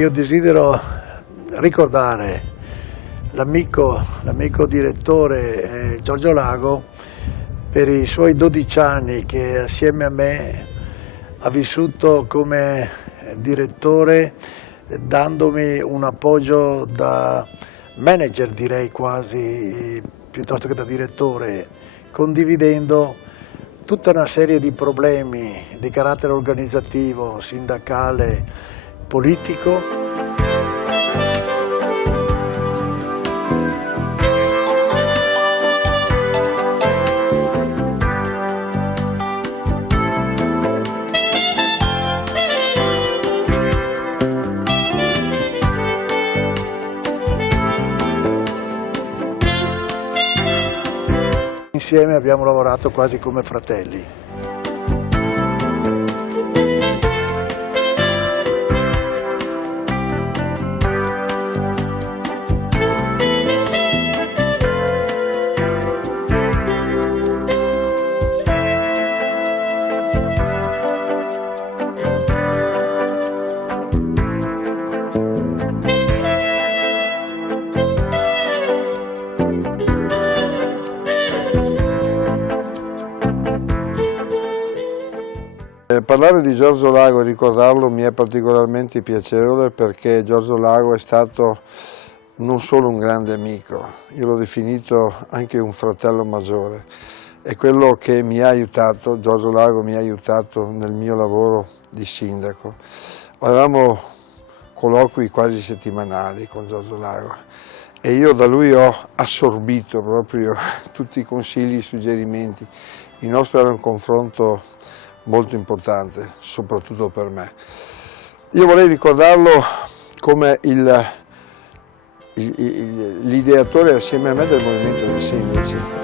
Io desidero ricordare l'amico direttore Giorgio Lago per i suoi 12 anni che assieme a me ha vissuto come direttore, dandomi un appoggio da manager, direi quasi, piuttosto che da direttore, condividendo tutta una serie di problemi di carattere organizzativo, sindacale, politico. Insieme abbiamo lavorato quasi come fratelli. Parlare di Giorgio Lago e ricordarlo mi è particolarmente piacevole perché Giorgio Lago è stato non solo un grande amico, io l'ho definito anche un fratello maggiore. È quello che mi ha aiutato, Giorgio Lago mi ha aiutato nel mio lavoro di sindaco. Avevamo colloqui quasi settimanali con Giorgio Lago e io da lui ho assorbito proprio tutti i consigli, i suggerimenti. Il nostro era un confronto molto importante, soprattutto per me. Io vorrei ricordarlo come l'ideatore assieme a me del movimento dei sindaci.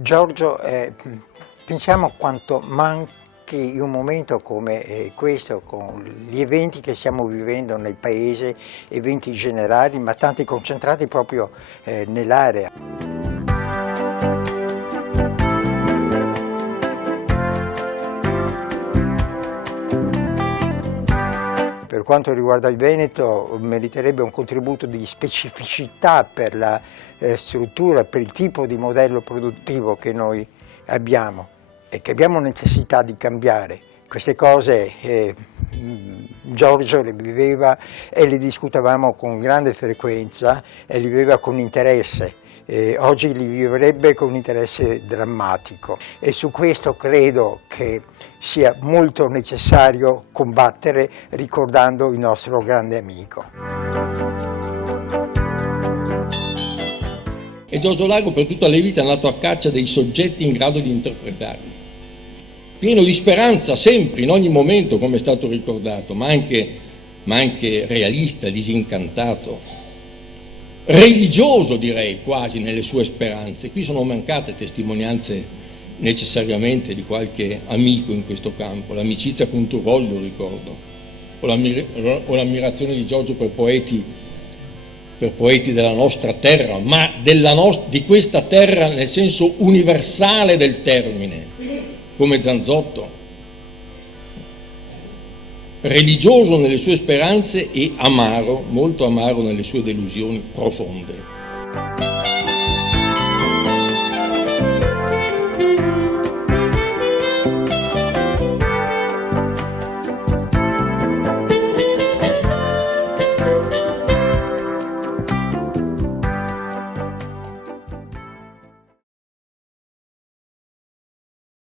Giorgio, pensiamo quanto manchi in un momento come questo, con gli eventi che stiamo vivendo nel paese, eventi generali, ma tanti concentrati proprio nell'area. Per quanto riguarda il Veneto, meriterebbe un contributo di specificità per la struttura, per il tipo di modello produttivo che noi abbiamo e che abbiamo necessità di cambiare. Queste cose Giorgio le viveva e le discutevamo con grande frequenza e le viveva con interesse. Oggi li vivrebbe con un interesse drammatico e su questo credo che sia molto necessario combattere ricordando il nostro grande amico. E Giorgio Lago per tutta la vita è andato a caccia dei soggetti in grado di interpretarli, pieno di speranza sempre, in ogni momento, come è stato ricordato, ma anche realista, disincantato, religioso direi quasi nelle sue speranze. Qui sono mancate testimonianze necessariamente di qualche amico in questo campo, l'amicizia con Turollo ricordo, o l'ammirazione di Giorgio per poeti della nostra terra, ma di questa terra nel senso universale del termine, come Zanzotto, religioso nelle sue speranze e amaro, molto amaro nelle sue delusioni profonde.